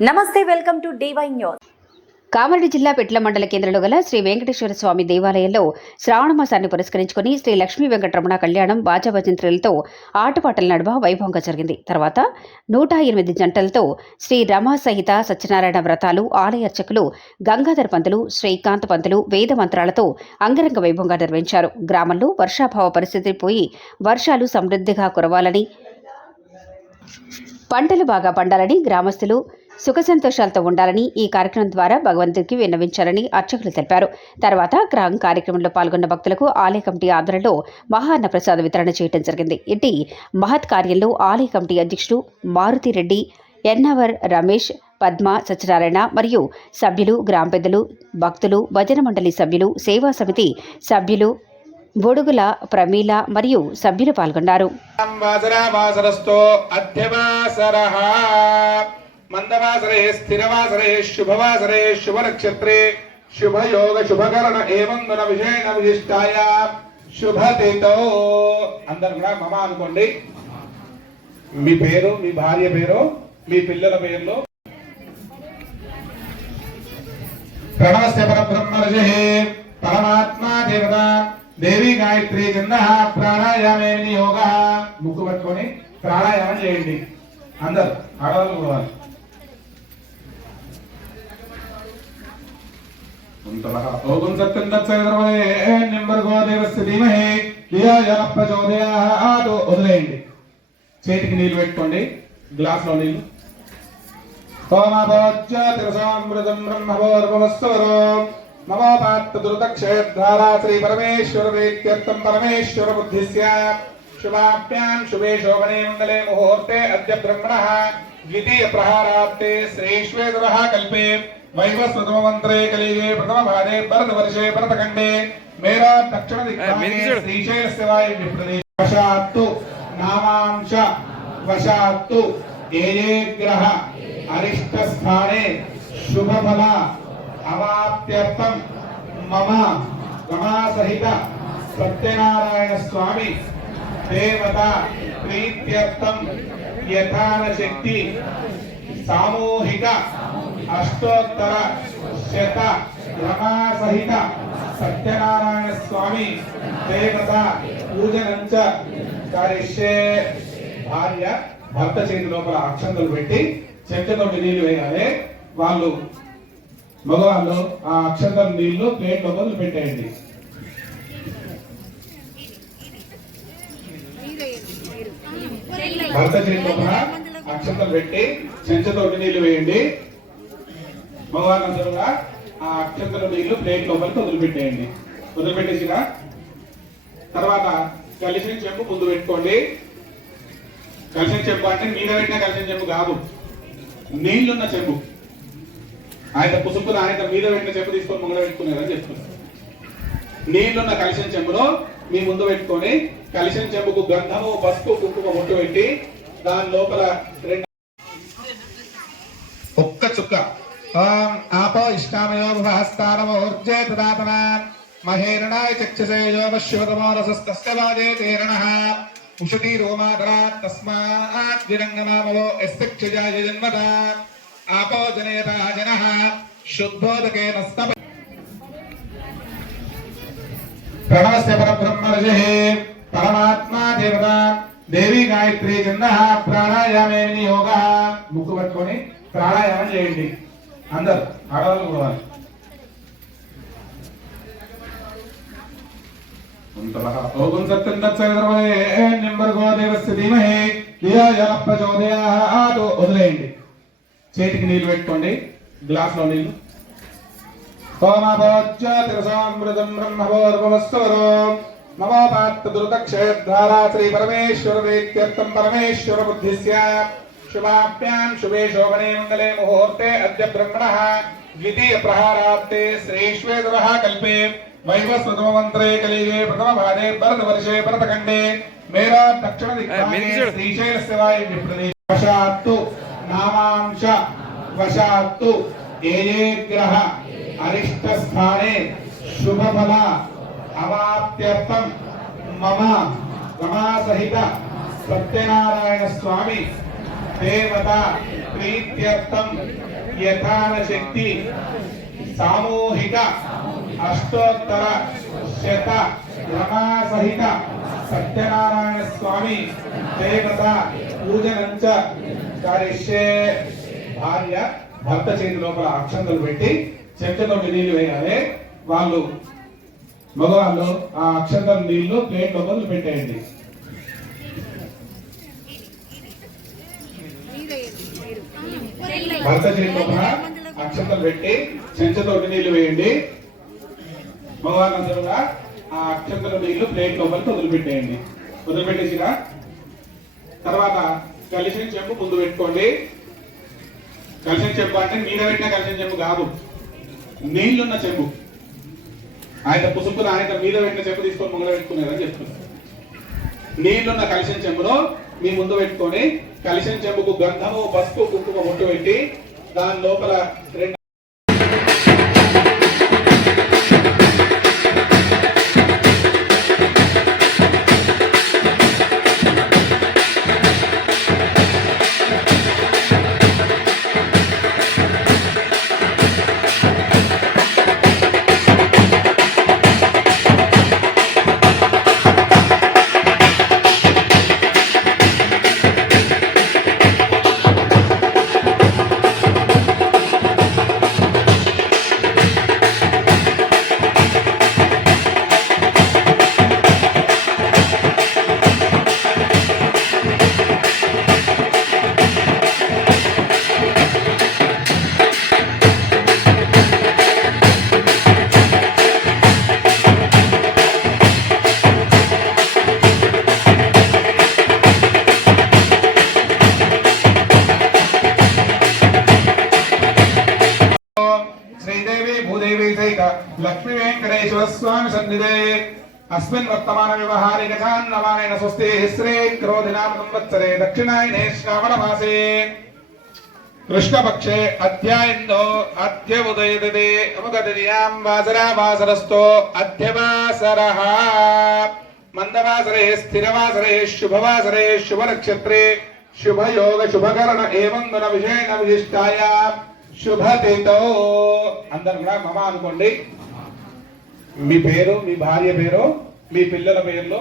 నమస్తే welcome to D Y news. Kamareddy జిల్లా పెట్ల మండల కేంద్రంలో గల శ్రీ వెంకటేశ్వర స్వామి దేవాలయంలో శ్రావణ మాసాన్ని పురస్కరించుకుని శ్రీ లక్ష్మీ వెంకటరమణ కళ్యాణం బాజాభజంత్రులతో ఆటపాటల నడుమ వైభవంగా జరిగింది. తర్వాత నూట ఎనిమిది జంటలతో శ్రీ రమా సహిత సత్యనారాయణ వ్రతాలు ఆలయ అర్చకులు పంతులు శ్రీకాంత్ పంతులు వేద మంత్రాలతో అంగరంగ వైభవంగా నిర్వహించారు. గ్రామంలో వర్షాభావ పరిస్థితి పోయి వర్షాలు సమృద్ధిగా కురవాలని పంటలు బాగా పండాలని గ్రామస్తులు సుఖ సంతోషాలతో ఉండాలని ఈ కార్యక్రమం ద్వారా భగవంతుడికి విన్నవించాలని అర్చకులు తెలిపారు. తర్వాత గ్రామ కార్యక్రమంలో పాల్గొన్న భక్తులకు ఆలయ కమిటీ ఆధ్వర్యంలో మహాన్న ప్రసాద వితరణ చేయడం జరిగింది. ఇటీ మహత్ కార్యంలో ఆలయ కమిటీ అధ్యక్షుడు మారుతిరెడ్డి ఎన్నవర్ రమేష్ పద్మ సత్యనారాయణ మరియు సభ్యులు గ్రామ పెద్దలు భక్తులు భజన మండలి సభ్యులు సేవా సమితి సభ్యులు బొడుగుల ప్రమీల మరియు సభ్యులు పాల్గొన్నారు. మందవాసరే స్థిరవాసరే శుభవాసరే శుభనక్షత్రే శుభయోగ శుభకరణ ఏవం గుణ విషయణ విశిష్టాయ. శుభతితో. అందరు కూడా మమ అనుకోండి. మీ పేరు మీ భార్య పేరు మీ పిల్లల పేర్లు. ప్రణవస్య పరబ్రహ్మర్షి పరమాత్మా దేవత. దేవి గాయత్రి కింద ప్రాణాయామే యోగ ముక్కు పట్టుకొని ప్రాణాయామం చేయండి. అందరు ఆడవాళ్ళు కూడా ఓం సత్యం తత్సవితర్మదే నింబర్గో దేవస్య ధీమహి ధియో యన ప్రచోదయాత్ వదిలేయండి. చేతికి నీళ్ళు పెట్టుకోండి. గ్లాస్లో నీళ్ళు. సోమభోజ్య తిరసామృతం బ్రహ్మభోర్భవస్వరో నమోపాత్త దురుతక్షయద్వారా శ్రీ పరమేశ్వర వేత్యర్థం పరమేశ్వర బుద్ధిస్య. శుభాభ్యాం శుభే శోభనే మంగళే ముహూర్తే అద్య బ్రహ్మణః. ద్వితీయ ప్రహారాప్తే శ్రేష్వేదవః కల్పే. వైవస్వతమ మంత్రే కలిగే ప్రథమ భాగే భరత వర్షే భరతఖండే. మేరా దక్షిణ శ్రీశైలస్య వాయువ్య ప్రదేశ వశాత్తు నామాంశ వశాత్తు ఏ ఏ గ్రహ అరిష్ట స్థానే శుభఫల అవాప్త్యర్థం మమ రమా సహిత సత్యనారాయణ స్వామి దేవత ప్రీత్యర్థం యథాన శక్తి సామూహిక అష్టోత్తర శత రమాసహిత సత్యనారాయణ స్వామి దేవత పూజనంచ కరిష్యే. భార్య భర్త చేతి లోపల అక్షంతలు పెట్టి చెంచతోటి నీళ్ళు వేయాలి. వాళ్ళు మగవాళ్ళు ఆ అక్షంతల నీళ్ళు ప్లేట్ లోపల పెట్టేయండి. భర్త చేతి లోపల అక్షంతలు పెట్టి చెంచతోటి నీళ్ళు వేయండి. మగవాళ్ళందరూ కూడా ఆ అక్షంతల నీళ్ళు ప్లేట్ లోపలికి వదిలిపెట్టేయండి. వదిలిపెట్టేసిన తర్వాత కలిసిన చెంపు ముందు పెట్టుకోండి. కలిసిన చెంపు అంటే మీద పెట్టిన కలిసిన చెంపు కాదు. నీళ్ళున్న చెంపు ఆయన పుసుకుని ఆయన మీద పెట్టిన చెంపు తీసుకొని ముంగడ పెట్టుకున్నారని చెప్తున్నారు. నీళ్ళున్న కలిసిన చెంపులో మీ ముందు పెట్టుకొని కలిసిన చెంపుకు గంధము పసుపు కుంకుమ ముట్టు పెట్టి దాని లోపల రెండు ఓం ఆపో ఇష్టామయో భవహస్తానమోర్జే తదాతన మహేరణాయ చక్షసే యోగ శివతమో వాజే తేరణః ఉషతి రోమాధరా తస్మాత్ విరంగనామవో ఎస్తిక్షజాయ జన్మత ఆపో జనయతా జన శుద్ధోదకేన స్తప ప్రణవస్య పరబ్రహ్మర్షి పరమాత్మా దేవత దేవి గాయత్రి చిన్న ప్రాణాయామే యోగ ముక్కు పట్టుకొని ప్రాణాయామం చేయండి అందరు ఆడవాళ్ళు కూడా వదిలేయండి. చేతికి నీళ్ళు పెట్టుకోండి. గ్లాస్లో నీళ్ళు. సోమభోజ్య తిరసామృతం బ్రహ్మభోర్భవస్వరో నమోపాత్త శ్రీ పరమేశ్వర వేత్యర్థం పరమేశ్వర బుద్ధిస్య. శుభాభ్యాం శుభే శోభనే మంగళే ముహూర్తే అద్య బ్రహ్మణః ద్వితీయ ప్రహారాప్తే శ్రేష్వేదవః కల్పే వైవస్వతమ మంత్రే కలిగే ప్రథమ భాగే భరత వర్షే భరతఖండే మేరా దక్షిణ దిక్పాలే శ్రీశైలస్య వాయువ్య ప్రదేశ వశాత్తు నామాంశ వశాత్తు ఏ ఏ గ్రహ అరిష్ట స్థానే శుభఫల దేవత ప్రీత్యర్థం యథాశక్తి సామూహిక అష్టోత్తర శత రమాసహిత సత్యనారాయణ స్వామి దేవత పూజనంచ కరిష్యే. భార్య భర్త చేతి లోపల అక్షంతలు పెట్టి చెంచతో నీళ్ళు వేయాలి. వాళ్ళు మగవాళ్ళు ఆ అక్షంతల నీళ్ళు ప్లేట్ లోపల పెట్టేయండి. భర్త చేయకుండా అక్షతలు పెట్టి చెంచతోటి నీళ్ళు వేయండి. మగవాళ్ళందరూ కూడా ఆ అక్షతల నీళ్ళు ప్లేట్ లోపలికి వదిలిపెట్టేయండి. వదిలిపెట్టేసిన తర్వాత కలిసిన చెంపు ముందు పెట్టుకోండి. కలిసిన చెంపు అంటే మీద పెట్టిన కలిసిన చెంపు కాదు. నీళ్ళున్న చెంపు ఆయన పుసుకుని ఆయన మీద పెట్టిన చెంపు తీసుకొని ముంగల పెట్టుకున్నారని చెప్తున్నారు. నీళ్ళున్న కలిసిన చెంబులో మీ ముందు పెట్టుకొని కలిసిన చెంబుకు గంధము పసుపు కుంకుమ ముట్టు పెట్టి దాని లోపల రెండు ఏకైక లక్ష్మీ వెంకటేశ్వర స్వామి సన్నిధే అస్మిన్ వర్తమాన వ్యవహారిక గజాన్నమాయన స్వస్తి శ్రీ క్రోధినామ సంవత్సరే దక్షిణాయనే శ్రావణ మాసే కృష్ణపక్షే అధ్యాయంలో అధ్య ఉదయదే అముదదియాం వాసరా వాసరస్తో అధ్యవాసర. మందవాసరే స్థిరవాసరే శుభవాసరే శుభనక్షత్రే. శుభయోగ శుభకరణ ఏమందున గుణ విశిష్టాయా శుభతితో అందరు కూడా మమ అనుకోండి. మీ పేరు మీ భార్య పేరు మీ పిల్లల పేర్లు.